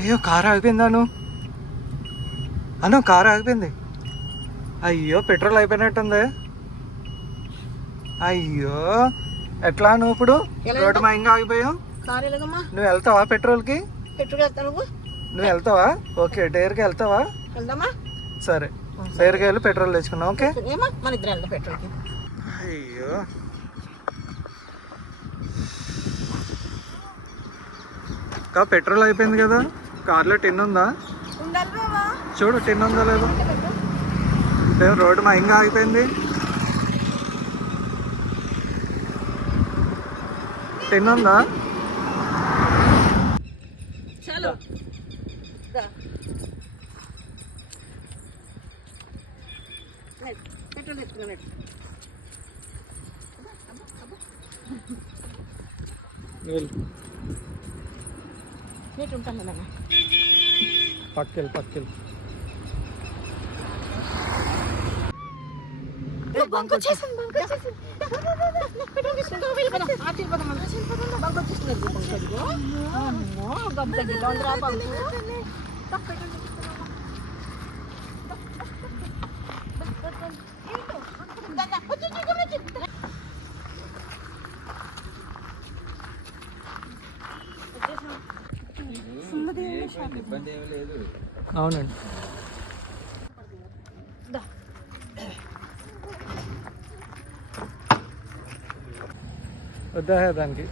అయ్యో కారు ఆగిపోయింది అను కారు ఆగిపోయింది. అయ్యో పెట్రోల్ అయిపోయినట్టుంది. అయ్యో ఎట్లా నువ్వు ఇప్పుడు రోడ్డు మయంగా ఆగిపోయావు. నువ్వు వెళ్తావా పెట్రోల్కి? నువ్వు వెళ్తావా? ఓకే డేర్కి వెళ్తావా? సరే డేర్కి వెళ్ళి పెట్రోల్ తెచ్చుకున్నావు. ఓకే అయ్యో కా పెట్రోల్ అయిపోయింది కదా, కార్లో టిన్ ఉందా చూడు, టిన్ ఉందా లేదా? రోడ్డు మయంగా ఆగిపోయింది. టిన్ ఉందా? పక్కెళ్ళి ఇబ్బంది ఏమి లేదు. అవునండి. వద్దా దానికి